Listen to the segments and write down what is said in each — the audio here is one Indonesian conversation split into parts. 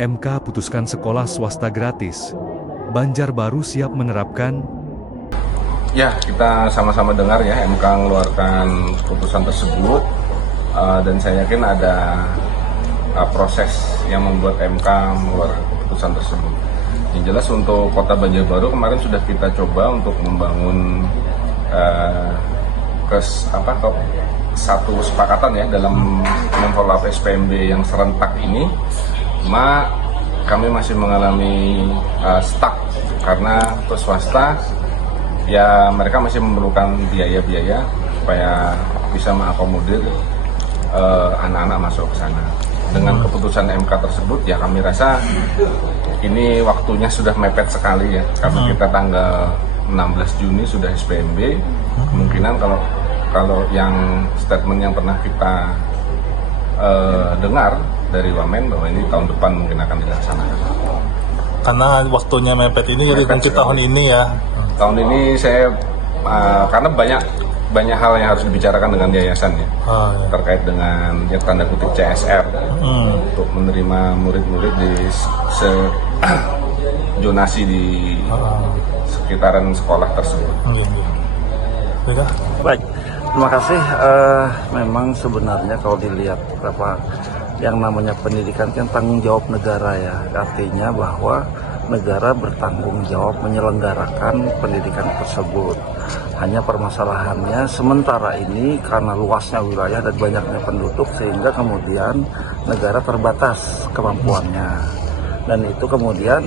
MK putuskan sekolah swasta gratis. Banjarbaru siap menerapkan. Ya, kita sama-sama dengar ya MK mengeluarkan keputusan tersebut, dan saya yakin ada proses yang membuat MK mengeluarkan keputusan tersebut. Yang jelas untuk Kota Banjarbaru kemarin sudah kita coba untuk membangun satu kesepakatan ya dalam memfollow SPMB yang serentak ini. Cuma kami masih mengalami stuck karena untuk swasta ya mereka masih memerlukan biaya-biaya supaya bisa mengakomodir anak-anak masuk ke sana. Dengan keputusan MK tersebut ya kami rasa ini waktunya sudah mepet sekali ya, karena kita tanggal 16 Juni sudah SPMB. Kemungkinan kalau yang statement yang pernah kita dengar dari Wamen bahwa ini tahun depan mungkin akan dilaksanakan. Karena waktunya mepet ini jadi kunci tahun ini ya. Tahun ini saya karena banyak hal yang harus dibicarakan dengan yayasan ya, terkait dengan ya tanda kutip CSR untuk menerima murid-murid di zonasi di sekitaran sekolah tersebut. Baik, terima kasih. Memang sebenarnya kalau dilihat yang namanya pendidikan kan tanggung jawab negara ya, artinya bahwa negara bertanggung jawab menyelenggarakan pendidikan tersebut. Hanya permasalahannya sementara ini karena luasnya wilayah dan banyaknya penduduk sehingga kemudian negara terbatas kemampuannya. Dan itu kemudian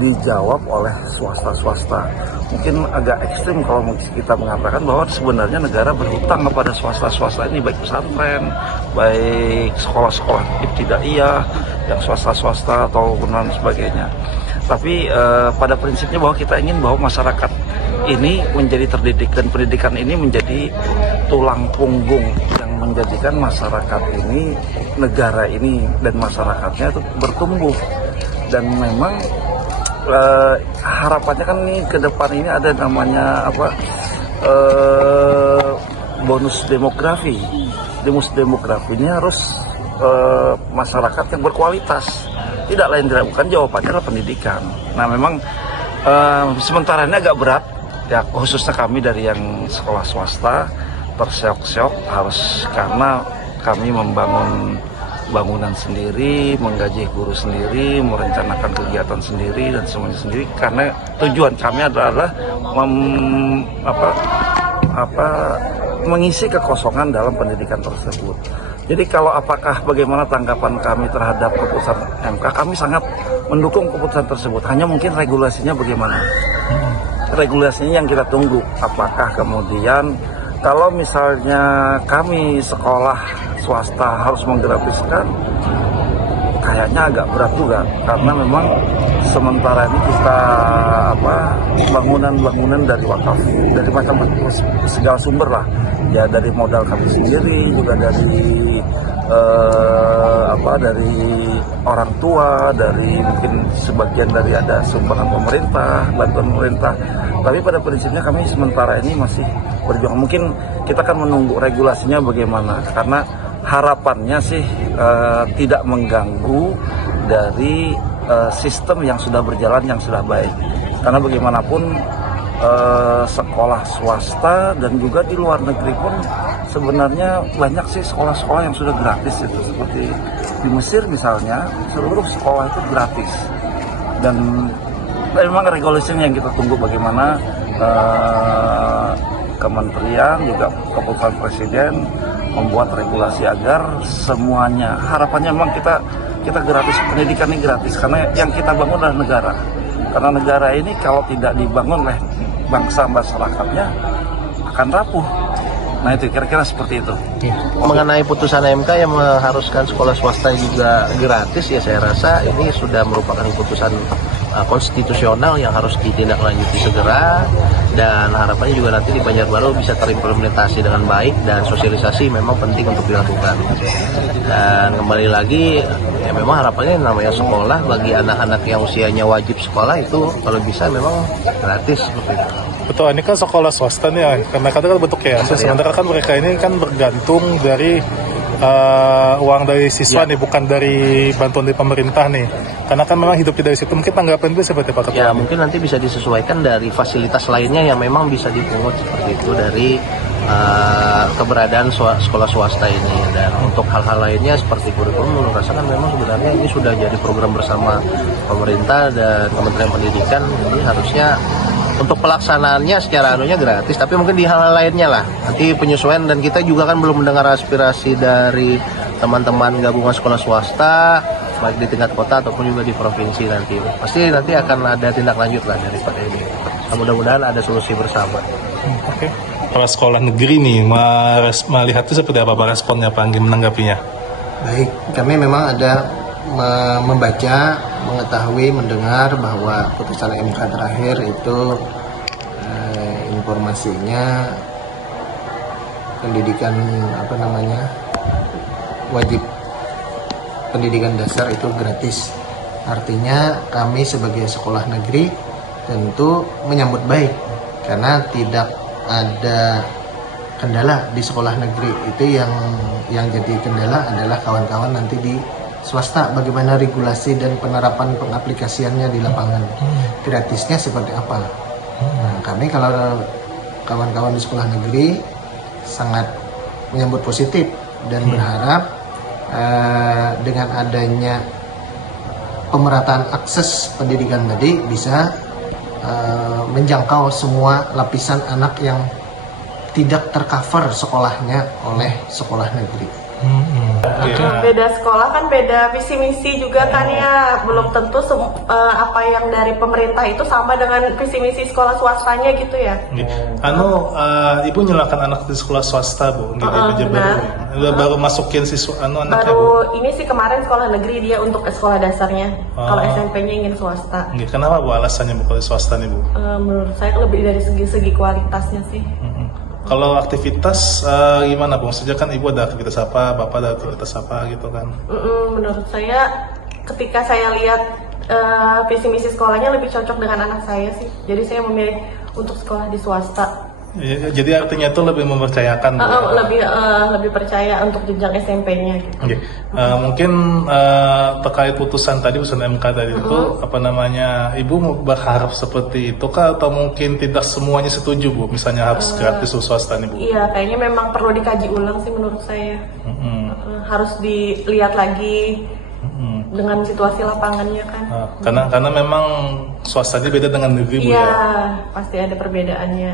dijawab oleh swasta-swasta. Mungkin agak ekstrim kalau kita mengatakan bahwa sebenarnya negara berhutang kepada swasta-swasta ini, baik pesantren, baik sekolah-sekolah ibtidaiyah, yang swasta-swasta atau dan sebagainya. Tapi pada prinsipnya bahwa kita ingin bahwa masyarakat ini menjadi terdidik dan pendidikan ini menjadi tulang punggung yang menjadikan masyarakat ini, negara ini dan masyarakatnya itu bertumbuh. Dan memang harapannya kan nih ke depan ini ada namanya bonus demografi. Bonus demografi ini harus masyarakat yang berkualitas. Tidak lain tidak bukan jawabannya adalah pendidikan. Nah memang sementara ini agak berat ya, khususnya kami dari yang sekolah swasta terseok-seok harus karena kami membangun bangunan sendiri, menggaji guru sendiri, merencanakan kegiatan sendiri dan semuanya sendiri karena tujuan kami adalah mengisi kekosongan dalam pendidikan tersebut. Jadi kalau bagaimana tanggapan kami terhadap keputusan MK, kami sangat mendukung keputusan tersebut. Hanya mungkin regulasinya bagaimana? Regulasinya yang kita tunggu. Apakah kemudian kalau misalnya kami sekolah swasta harus menggratiskan, kayaknya agak berat juga karena memang sementara ini kita bangunan-bangunan dari wakaf, dari macam segala sumber lah ya, dari modal kami sendiri juga dari dari orang tua, dari mungkin sebagian dari ada sumbangan pemerintah, bantuan pemerintah. Tapi pada prinsipnya kami sementara ini masih berjuang. Mungkin kita akan menunggu regulasinya bagaimana, karena harapannya sih tidak mengganggu dari sistem yang sudah berjalan, yang sudah baik. Karena bagaimanapun sekolah swasta dan juga di luar negeri pun sebenarnya banyak sih sekolah-sekolah yang sudah gratis itu, seperti di Mesir misalnya seluruh sekolah itu gratis. Dan memang regulasinya yang kita tunggu bagaimana kementerian juga keputusan presiden membuat regulasi agar semuanya, harapannya memang kita gratis, pendidikan ini gratis karena yang kita bangun adalah negara. Karena negara ini kalau tidak dibangun oleh bangsa masyarakatnya akan rapuh. Nah itu kira-kira seperti itu. Mengenai putusan MK yang mengharuskan sekolah swasta juga gratis, ya saya rasa ini sudah merupakan keputusan konstitusional yang harus ditindaklanjuti segera, dan harapannya juga nanti di Banjarbaru bisa terimplementasi dengan baik, dan sosialisasi memang penting untuk dilakukan. Dan kembali lagi ya memang harapannya namanya sekolah bagi anak-anak yang usianya wajib sekolah itu kalau bisa memang gratis seperti itu. Betul, ini kan sekolah swasta nih ya, karena kadang kan bentuk yayasan, sementara kan mereka ini kan bergantung dari uang dari siswa nih, bukan dari bantuan dari pemerintah nih. Karena kan memang hidupnya dari situ. Mungkin tanggapan itu seperti apa, Ketua? Ya mungkin nanti bisa disesuaikan dari fasilitas lainnya yang memang bisa dipungut seperti itu dari keberadaan sekolah swasta ini. Dan untuk hal-hal lainnya seperti kurikulum, menurut saya kan memang sebenarnya ini sudah jadi program bersama pemerintah dan Kementerian Pendidikan. Jadi harusnya untuk pelaksanaannya secara anunya gratis, tapi mungkin di hal-hal lainnya lah nanti penyesuaian. Dan kita juga kan belum mendengar aspirasi dari teman-teman gabungan sekolah swasta baik di tingkat kota ataupun juga di provinsi. Nanti pasti nanti akan ada tindak lanjut lah daripada ini. Nah, mudah-mudahan ada solusi bersama. Oke. Kalau sekolah negeri nih, melihat itu seperti apa Pak responnya, Pak, menanggapinya? Baik, kami memang ada membaca, mengetahui, mendengar bahwa putusan MK terakhir itu informasinya pendidikan wajib pendidikan dasar itu gratis. Artinya kami sebagai sekolah negeri tentu menyambut baik karena tidak ada kendala di sekolah negeri. Itu yang jadi kendala adalah kawan-kawan nanti di swasta, bagaimana regulasi dan penerapan pengaplikasiannya di lapangan. Gratisnya seperti apa? Nah, kami kalau kawan-kawan di sekolah negeri sangat menyambut positif dan berharap dengan adanya pemerataan akses pendidikan tadi bisa menjangkau semua lapisan anak yang tidak tercover sekolahnya oleh sekolah negeri. Beda sekolah kan beda visi misi juga kan ya, belum tentu apa yang dari pemerintah itu sama dengan visi misi sekolah swastanya gitu ya. Ibu nyalakan anak di sekolah swasta, Bu, gitu, baru masukin siswa anaknya, baru Bu. ini sih kemarin sekolah negeri dia untuk sekolah dasarnya. Kalau SMP-nya ingin swasta. Kenapa, Bu, alasannya Bu kalau swasta nih, Bu? Menurut saya lebih dari segi kualitasnya sih. Kalau aktivitas gimana, Bu? Maksudnya kan Ibu ada aktivitas apa, Bapak ada aktivitas apa gitu kan? Menurut saya ketika saya lihat visi misi sekolahnya lebih cocok dengan anak saya sih. Jadi saya memilih untuk sekolah di swasta. Ya, jadi artinya itu lebih mempercayakan, Bu. Lebih percaya untuk jenjang SMP-nya gitu. Okay. Mungkin terkait putusan MK tadi itu Ibu berharap seperti itu kah, atau mungkin tidak semuanya setuju, Bu? Misalnya harus gratis swasta nih, Bu? Iya, kayaknya memang perlu dikaji ulang sih menurut saya. Harus dilihat lagi dengan situasi lapangannya kan. Karena memang swastanya beda dengan negeri, Bu, iya, ya? pasti ada perbedaannya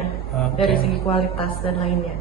dari segi kualitas dan lainnya.